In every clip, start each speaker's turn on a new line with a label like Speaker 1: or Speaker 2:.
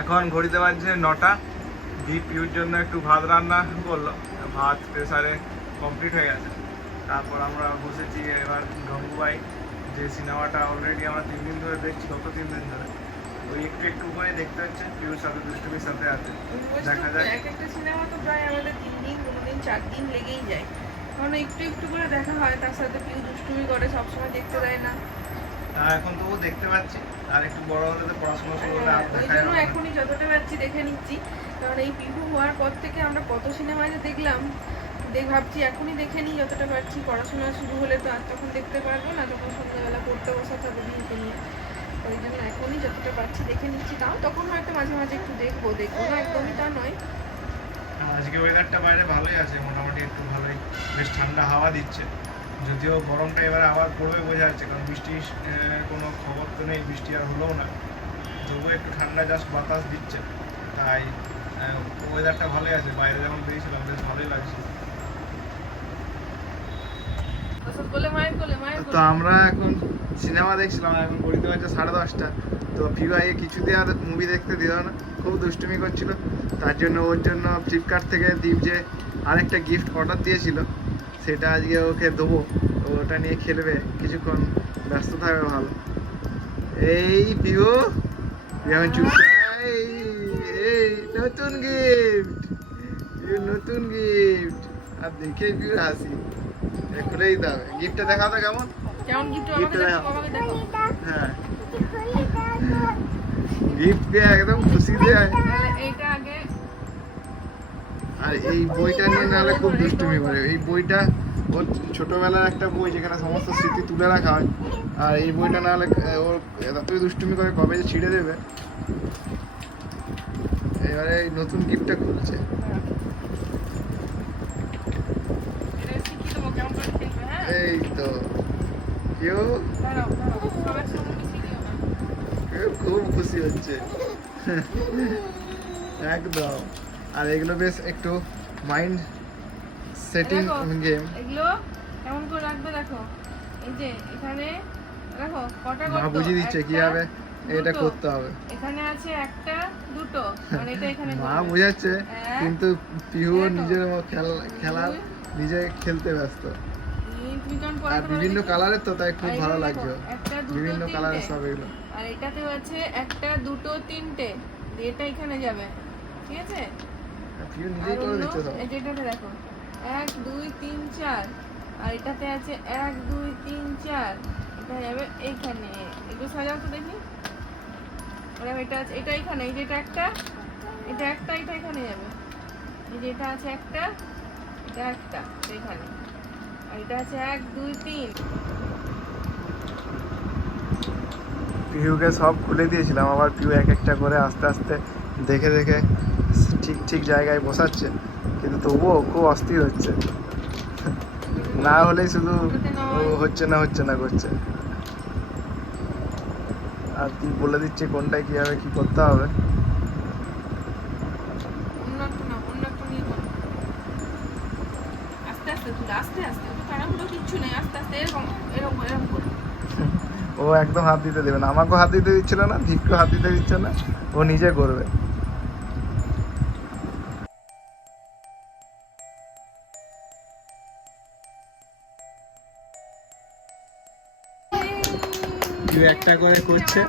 Speaker 1: এখন ঘড়িতে বাজছে নটা। দীপ পিউর জন্য একটু ভাত রান্না করল। ভাত প্রেসারে কমপ্লিট হয়ে গেছে। তারপর আমরা বসেছি এবার গঙ্গুবাই যে সিনেমাটা অলরেডি আমরা তিন দিন ধরে দেখছি গত তিন দিন ধরে। ওই একটু একটু করে দেখতে হচ্ছে পিউর সাথে দুষ্টুমির সাথে আছে। দেখা যায়
Speaker 2: এক একটা সিনেমা তো প্রায় আমাদের তিন দিন কোনো দিন চার দিন লেগেই যায়। কারণ একটু একটু করে দেখা হয় তার সাথে পিউ দুষ্টুমি করে সবসময় দেখতে দেয় না।
Speaker 1: এখন তবু দেখতে পাচ্ছি। আর একটু বড় হলে তো পড়াশোনা শুরু হলে আর
Speaker 2: ওই
Speaker 1: দেখা যাবে না।
Speaker 2: এখনই যতটা পাচ্ছি দেখে নিচ্ছি। কারণ এই পিহু হওয়ার পর থেকে আমরা কত সিনেমা যে দেখলাম দেখ ভাবছি এখনই দেখে নিই যতটা পারছি। পড়াশোনা শুরু হলে তো আর তখন দেখতে পারব না তখন সন্ধ্যাবেলা পড়তে বসাতে হবে বিহুকে নিয়ে। ওই জন্য এখনই যতটা পারছি দেখে নিচ্ছি। তাও তখন হয়তো মাঝে মাঝে একটু দেখব দেখব না একদমই তা নয়।
Speaker 1: হ্যাঁ, আজকে ওয়েদারটা বাইরে ভালোই আছে মোটামুটি একটু ভালোই। বেশ ঠান্ডা হাওয়া দিচ্ছে। যদিও গরমটা এবার আবার পড়বে বোঝা যাচ্ছে কারণ বৃষ্টির কোনো খবর তো নেই বৃষ্টি আর হলেও না। তবুও একটু ঠান্ডা জাস্ট বাতাস দিচ্ছে তাই ওয়েদারটা ভালোই আছে বাইরে যখন বেরিয়েছিলাম বেশ ভালোই লাগছে। তো আমরা এখন সিনেমা দেখছিলাম এখন ঘড়িতে বাজছে সাড়ে দশটা। তো ভিভাইয়ে কিছুতে আর মুভি দেখতে দিল না খুব দুষ্টুমি করছিল। তার জন্য ওর জন্য ফ্লিপকার্ট থেকে দীপ যে আরেকটা গিফট অর্ডার দিয়েছিল সেটা আজকে ওকে দেবো। তো ওটা নিয়ে খেলবে কিছুক্ষণ ব্যস্ত থাকবে ভালো। এই পিও যেমন চুপ এই নতুন গিফট নতুন গিফট আর দেখে পিওর হাসি। খুলেই হবে গিফটটা দেখাও তো কেমন।
Speaker 2: কেমন গিফট আমাকে দেখো
Speaker 1: হ্যাঁ। গিফট পেয়ে একদম খুশি দেয়
Speaker 2: এইটা
Speaker 1: আর এই বইটা নিয়ে নাহলে খুব দুষ্টুমি করে। এই বইটা ওর ছোটোবেলার একটা বই যেখানে সমস্ত স্মৃতি তুলে রাখা হয়। আর এই বইটা নাহলে ওর এতই দুষ্টুমি করে কবে যে ছিঁড়ে দেবে। এবারে এই নতুন গিফটটা খুলছে। এই তো কেউ খুব খুশি হচ্ছে। একদম। আর এগুলো বেশ একটু মাইন্ড সেটিং গেম
Speaker 2: এগুলো কেমন করে রাখবে দেখো? এই যে এখানে দেখো কটা
Speaker 1: মা বুঝিয়ে দিচ্ছে কীভাবে এটা করতে হবে।
Speaker 2: এখানে আছে একটা দুটো। মানে এটা এখানে
Speaker 1: মা। বোঝাচ্ছে কিন্তু পিহু নিজের খেলা নিজে খেলতে ব্যস্ত। আর বিভিন্ন? কালারের তো তাই খুব ভালো লাগছে
Speaker 2: দেখো, একটা দুটো
Speaker 1: বিভিন্ন কালারের সব এগুলো।
Speaker 2: আর এটাতেও আছে একটা দুটো তিনটে। এটা এখানে যাবে। ঠিক আছে? দেখো। এক দুই তিন চার। আর এটাতে আছে এক দুই তিন চার। এটা যাবে এইখানে। একটু সাজাও তো দেখি। এটা আছে এটা এখানে। এই যে এটা একটা এটা একটা এটা এখানে যাবে। এই যে এটা আছে একটা এটা একটা এখানে। আর এটা আছে এক দুই তিন।
Speaker 1: সব খুলে দিয়েছিলাম আবার পিহু এক একটা করে আস্তে আস্তে দেখে দেখে ঠিক ঠিক জায়গায় বসাচ্ছে। কিন্তু তবুও খুব অস্থির হচ্ছে। না হলেই শুধু ও হচ্ছে না হচ্ছে না করছে। আর তুই বলে দিচ্ছে কোনটায় কীভাবে কি করতে হবে? ও একদম হাত দিতে দেবে না। আমাকেও হাত দিতে দিচ্ছিল না দীপকেও হাত দিতে দিচ্ছে না ও নিজে করবে। কেউ একটা করে করছে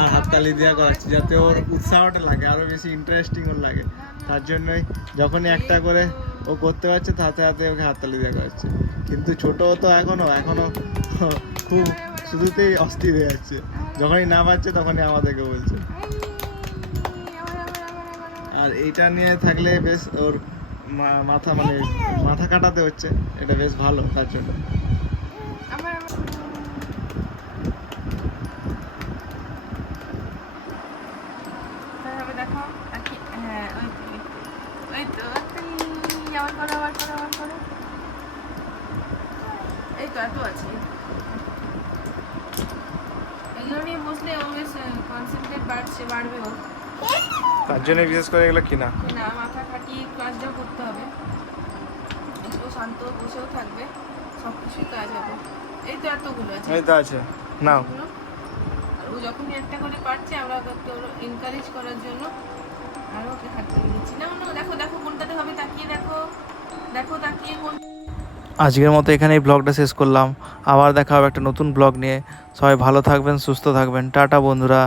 Speaker 1: আর হাততালি দেওয়া করাচ্ছে, যাতে ওর উৎসাহটা লাগে আরও বেশি ইন্টারেস্টিং ওর লাগে। তার জন্যই যখনই একটা করে ও করতে পারছে, তাতে হাতে ওকে হাততালি দেওয়া করাচ্ছে। কিন্তু ছোট তো এখনও এখনও খুব শুধুতেই অস্থির হয়ে যাচ্ছে। যখনই না পাচ্ছে তখনই আমাদেরকে বলছে। আর এইটা নিয়ে থাকলে বেশ ওর মাথা মানে মাথা কাটাতে হচ্ছে, এটা বেশ ভালো, তার জন্য
Speaker 2: আমার আমার তাহলে দেখো আকি হ্যাঁ ওই তো, ওই তো তুই আবার করো আবার করো আবার করো এই তো এত আছে। এগুলো নিয়ে বসলে ও কনসেন্ট্রেট বাড়ছে বাড়বে ও।
Speaker 1: তার জন্য বিশেষ করে এগুলো কিনা।
Speaker 2: না মাথা খাটিয়ে কাজটাও করতে হবে। একটু শান্ত বসেও থাকবে সব কিছুই কাজ হবে এই তো এতগুলো আছে।
Speaker 1: এই তো আছে। নাও।
Speaker 2: আর ওই যখনই একটা করে পারছে আমরা একটু এনকারেজ করার জন্য আরও ওকে হাঁটতে দিচ্ছি। না না দেখো দেখো কোনটাতে হবে তাকিয়ে দেখো।
Speaker 1: আজকের মতো এখানেই ব্লগটা শেষ করলাম। আবার দেখা হবে একটা নতুন ব্লগ নিয়ে। সবাই ভালো থাকবেন, সুস্থ থাকবেন। টাটা বন্ধুরা।